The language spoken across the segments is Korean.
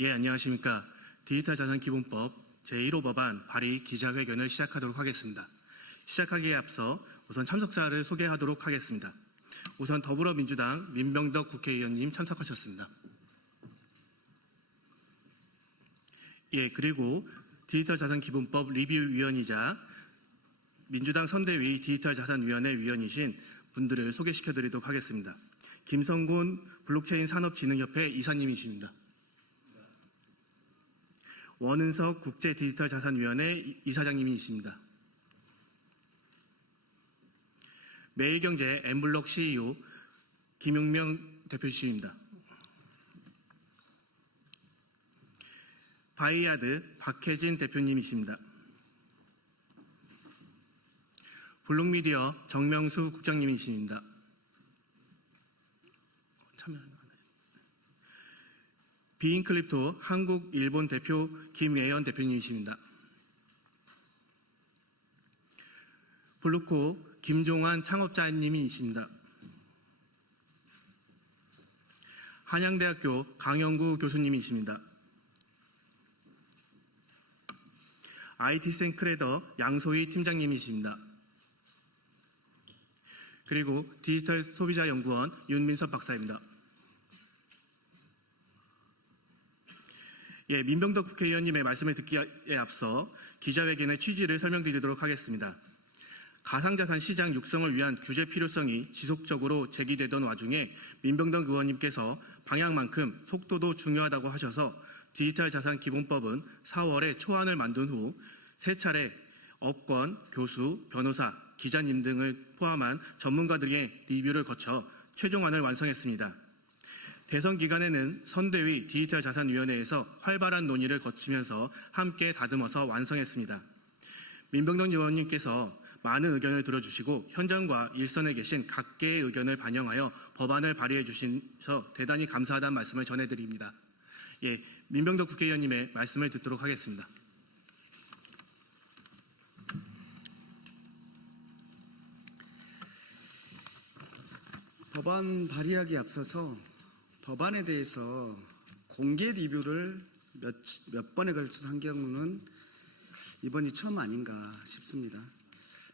예, 안녕하십니까. 디지털 자산 기본법 제1호 법안 발의 기자회견을 시작하도록 하겠습니다. 시작하기에 앞서 우선 참석자를 소개하도록 하겠습니다. 우선 더불어민주당 민병덕 국회의원님 참석하셨습니다. 예, 그리고 디지털 자산 기본법 리뷰위원이자 민주당 선대위 디지털 자산위원회 위원이신 분들을 소개시켜드리도록 하겠습니다. 김성곤 블록체인 산업진흥협회 이사님이십니다. 원은석 국제 디지털 자산위원회 이사장님이십니다. 매일경제 엠블록 CEO 김용명 대표님입니다. 바이아드 박혜진 대표님이십니다. 블록미디어 정명수 국장님이십니다. 비인클립토 한국 일본 대표 김예연 대표님이십니다. 블루코 김종환 창업자님이십니다. 한양대학교 강영구 교수님이십니다. IT센크레더 양소희 팀장님이십니다. 그리고 디지털 소비자연구원 윤민섭 박사입니다. 예, 민병덕 국회의원님의 말씀을 듣기에 앞서 기자회견의 취지를 설명드리도록 하겠습니다. 가상자산 시장 육성을 위한 규제 필요성이 지속적으로 제기되던 와중에 민병덕 의원님께서 방향만큼 속도도 중요하다고 하셔서 디지털 자산 기본법은 4월에 초안을 만든 후 세 차례 업권, 교수, 변호사, 기자님 등을 포함한 전문가들의 리뷰를 거쳐 최종안을 완성했습니다. 대선 기간에는 선대위 디지털 자산위원회에서 활발한 논의를 거치면서 함께 다듬어서 완성했습니다. 민병덕 의원님께서 많은 의견을 들어주시고 현장과 일선에 계신 각계의 의견을 반영하여 법안을 발의해 주셔서 대단히 감사하다는 말씀을 전해드립니다. 예, 민병덕 국회의원님의 말씀을 듣도록 하겠습니다. 법안 발의하기에 앞서서 법안에 대해서 공개 리뷰를 몇 번에 걸쳐서 한 경우는 이번이 처음 아닌가 싶습니다.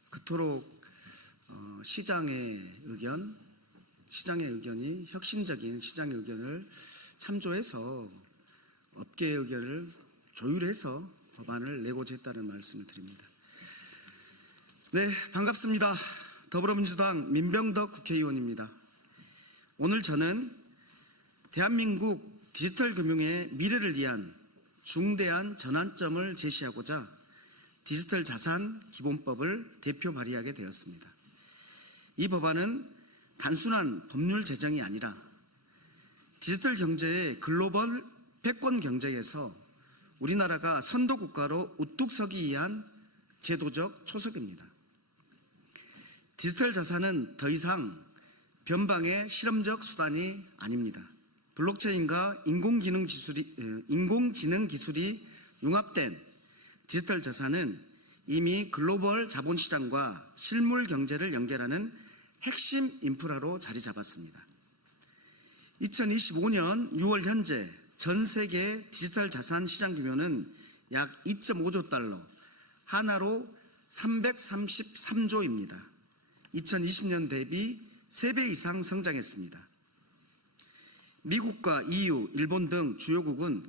그토록 시장의 의견이 혁신적인 시장의 의견을 참조해서 업계의 의견을 조율해서 법안을 내고자 했다는 말씀을 드립니다. 네, 반갑습니다. 더불어민주당 민병덕 국회의원입니다. 오늘 저는 대한민국 디지털 금융의 미래를 위한 중대한 전환점을 제시하고자 디지털 자산 기본법을 대표 발의하게 되었습니다. 이 법안은 단순한 법률 제정이 아니라 디지털 경제의 글로벌 패권 경쟁에서 우리나라가 선도 국가로 우뚝 서기 위한 제도적 초석입니다. 디지털 자산은 더 이상 변방의 실험적 수단이 아닙니다. 블록체인과 인공지능 기술이 융합된 디지털 자산은 이미 글로벌 자본시장과 실물 경제를 연결하는 핵심 인프라로 자리 잡았습니다. 2025년 6월 현재 전 세계 디지털 자산 시장 규모는 약 2.5조 달러, 하나로 333조입니다. 2020년 대비 3배 이상 성장했습니다. 미국과 EU, 일본 등 주요국은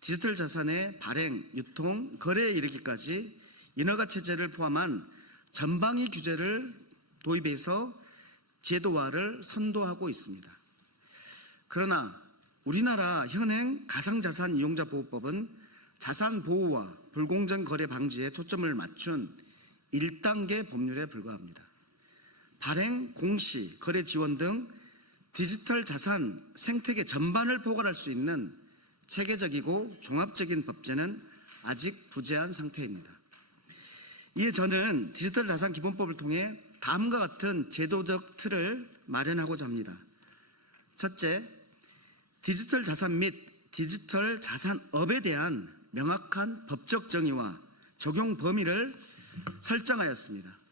디지털 자산의 발행, 유통, 거래에 이르기까지 인허가 체제를 포함한 전방위 규제를 도입해서 제도화를 선도하고 있습니다. 그러나 우리나라 현행 가상자산 이용자 보호법은 자산 보호와 불공정 거래 방지에 초점을 맞춘 1단계 법률에 불과합니다. 발행, 공시, 거래 지원 등 디지털 자산 생태계 전반을 포괄할 수 있는 체계적이고 종합적인 법제는 아직 부재한 상태입니다. 이에 저는 디지털 자산 기본법을 통해 다음과 같은 제도적 틀을 마련하고자 합니다. 첫째, 디지털 자산 및 디지털 자산업에 대한 명확한 법적 정의와 적용 범위를 설정하였습니다.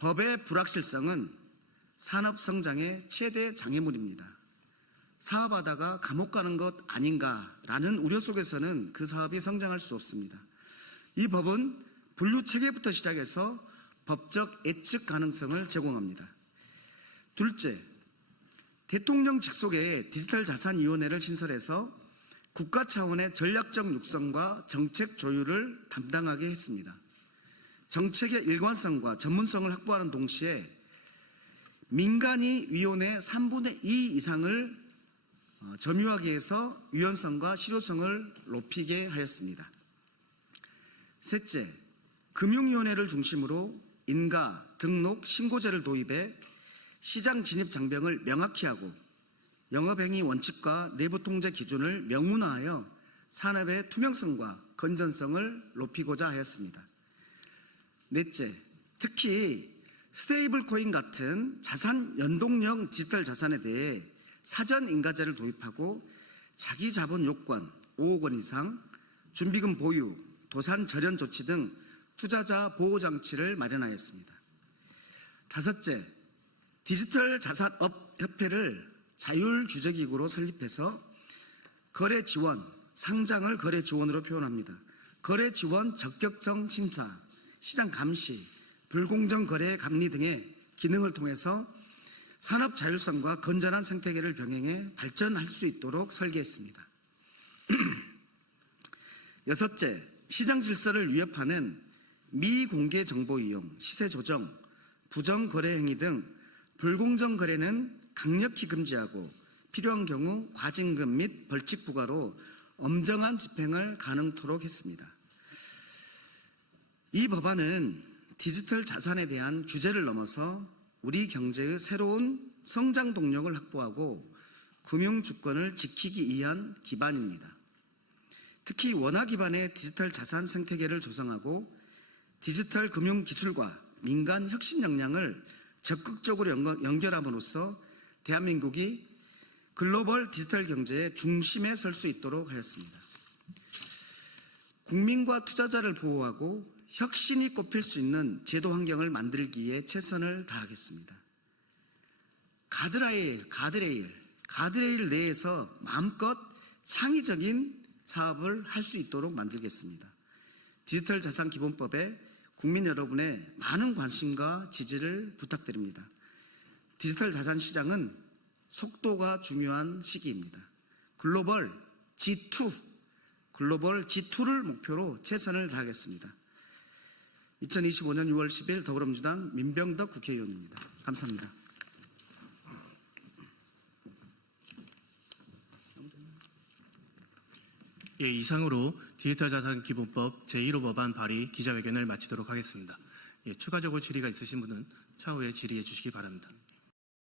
법의 불확실성은 산업 성장의 최대 장애물입니다. 사업하다가 감옥 가는 것 아닌가라는 우려 속에서는 그 사업이 성장할 수 없습니다. 이 법은 분류 체계부터 시작해서 법적 예측 가능성을 제공합니다. 둘째, 대통령 직속의 디지털자산위원회를 신설해서 국가 차원의 전략적 육성과 정책 조율을 담당하게 했습니다. 정책의 일관성과 전문성을 확보하는 동시에 민간이 위원회 3분의 2 이상을 점유하기 위해서 유연성과 실효성을 높이게 하였습니다. 셋째, 금융위원회를 중심으로 인가, 등록, 신고제를 도입해 시장 진입 장벽을 명확히 하고 영업행위 원칙과 내부 통제 기준을 명문화하여 산업의 투명성과 건전성을 높이고자 하였습니다. 넷째, 특히 스테이블 코인 같은 자산 연동형 디지털 자산에 대해 사전 인가제를 도입하고 자기 자본 요건 5억 원 이상, 준비금 보유, 도산 절연 조치 등 투자자 보호 장치를 마련하였습니다. 다섯째, 디지털 자산업 협회를 자율 규제기구로 설립해서 거래 지원, 상장을 거래 지원으로 표현합니다. 거래 지원 적격성 심사, 시장 감시, 불공정 거래 감리 등의 기능을 통해서 산업 자율성과 건전한 생태계를 병행해 발전할 수 있도록 설계했습니다. 여섯째, 시장 질서를 위협하는 미공개 정보 이용, 시세 조정, 부정 거래 행위 등 불공정 거래는 강력히 금지하고 필요한 경우 과징금 및 벌칙 부과로 엄정한 집행을 가능토록 했습니다. 이 법안은 디지털 자산에 대한 규제를 넘어서 우리 경제의 새로운 성장 동력을 확보하고 금융 주권을 지키기 위한 기반입니다. 특히 원화 기반의 디지털 자산 생태계를 조성하고 디지털 금융 기술과 민간 혁신 역량을 적극적으로 연결함으로써 대한민국이 글로벌 디지털 경제의 중심에 설 수 있도록 하였습니다. 국민과 투자자를 보호하고 혁신이 꼽힐 수 있는 제도 환경을 만들기에 최선을 다하겠습니다. 가드레일 내에서 마음껏 창의적인 사업을 할 수 있도록 만들겠습니다. 디지털 자산 기본법에 국민 여러분의 많은 관심과 지지를 부탁드립니다. 디지털 자산 시장은 속도가 중요한 시기입니다. 글로벌 G2를 목표로 최선을 다하겠습니다. 2025년 6월 10일 더불어민주당 민병덕 국회의원입니다. 감사합니다. 예, 이상으로 디지털자산기본법 제1호 법안 발의 기자회견을 마치도록 하겠습니다. 예, 추가적으로 질의가 있으신 분은 차후에 질의해 주시기 바랍니다.